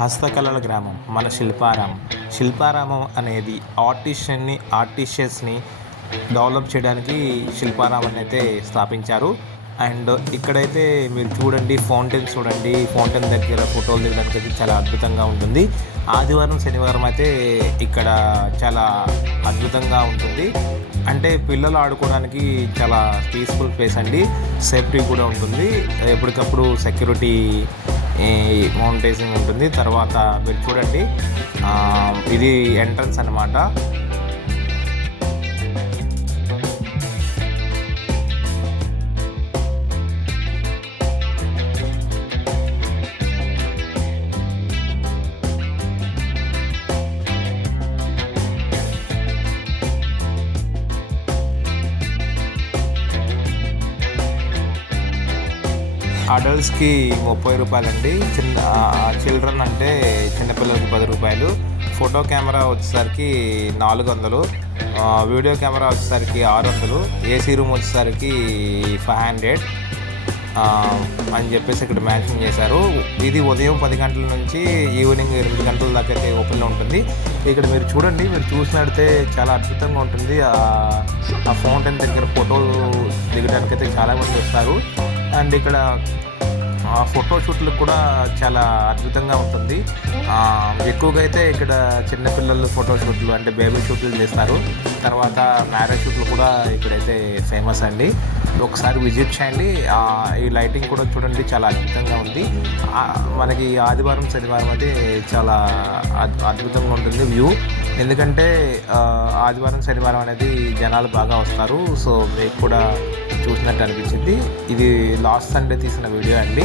హస్తకళల గ్రామం మన శిల్పారామం. శిల్పారామం అనేది ఆర్టిషన్ని ఆర్టిషియన్స్ని డెవలప్ చేయడానికి శిల్పారామం అయితే స్థాపించారు. అండ్ ఇక్కడైతే మీరు చూడండి ఫౌంటైన్ చూడండి. ఫౌంటైన్ దగ్గర ఫోటోలు దిగడానికి అయితే చాలా అద్భుతంగా ఉంటుంది. ఆదివారం శనివారం అయితే ఇక్కడ చాలా అద్భుతంగా ఉంటుంది. అంటే పిల్లలు ఆడుకోవడానికి చాలా పీస్ఫుల్ ప్లేస్ అండి. సేఫ్టీ కూడా ఉంటుంది. ఎప్పటికప్పుడు సెక్యూరిటీ మౌంటైజింగ్ ఉంటుంది. తర్వాత మీరు చూడండి. ఆ, ఇది ఎంట్రన్స్ అన్నమాట. అడల్ట్స్కి ముప్పై రూపాయలండి. చిన్న చిల్డ్రన్ అంటే చిన్నపిల్లలకి పది రూపాయలు. ఫోటో కెమెరా వచ్చేసరికి నాలుగు వందలు వీడియో కెమెరా వచ్చేసరికి ఆరు వందలు ఏసీ రూమ్ వచ్చేసరికి ఫైవ్ హండ్రెడ్ అని చెప్పేసి ఇక్కడ మెన్షన్ చేశారు. ఇది ఉదయం పది గంటల నుంచి ఈవినింగ్ ఎనిమిది గంటల దాకా అయితే ఓపెన్లో ఉంటుంది. ఇక్కడ మీరు చూడండి మీరు చూసినట్టే చాలా అద్భుతంగా ఉంటుంది. ఆ- ఆ ఫౌంటైన్ దగ్గర ఫోటోలు దిగడానికి అయితే చాలామంది వస్తారు. అండ్ ఇక్కడ ఆ ఫోటో షూట్లు కూడా చాలా అద్భుతంగా ఉంటుంది. ఎక్కువగా అయితే ఇక్కడ చిన్నపిల్లలు ఫోటో షూట్లు అంటే బేబీ షూట్లు చేస్తారు. తర్వాత మ్యారేజ్ షూట్లు కూడా ఇక్కడైతే ఫేమస్ అండి. ఒకసారి విజిట్ చేయండి. ఈ లైటింగ్ కూడా చూడండి చాలా అద్భుతంగా ఉంది. మనకి ఆదివారం శనివారం అయితే చాలా అద్భుతంగా ఉంటుంది వ్యూ. ఎందుకంటే ఆదివారం శనివారం అనేది జనాలు బాగా వస్తారు. సో మీకు కూడా చూసినట్టు అనిపించింది. ఇది లాస్ట్ సండే తీసిన వీడియో అండి.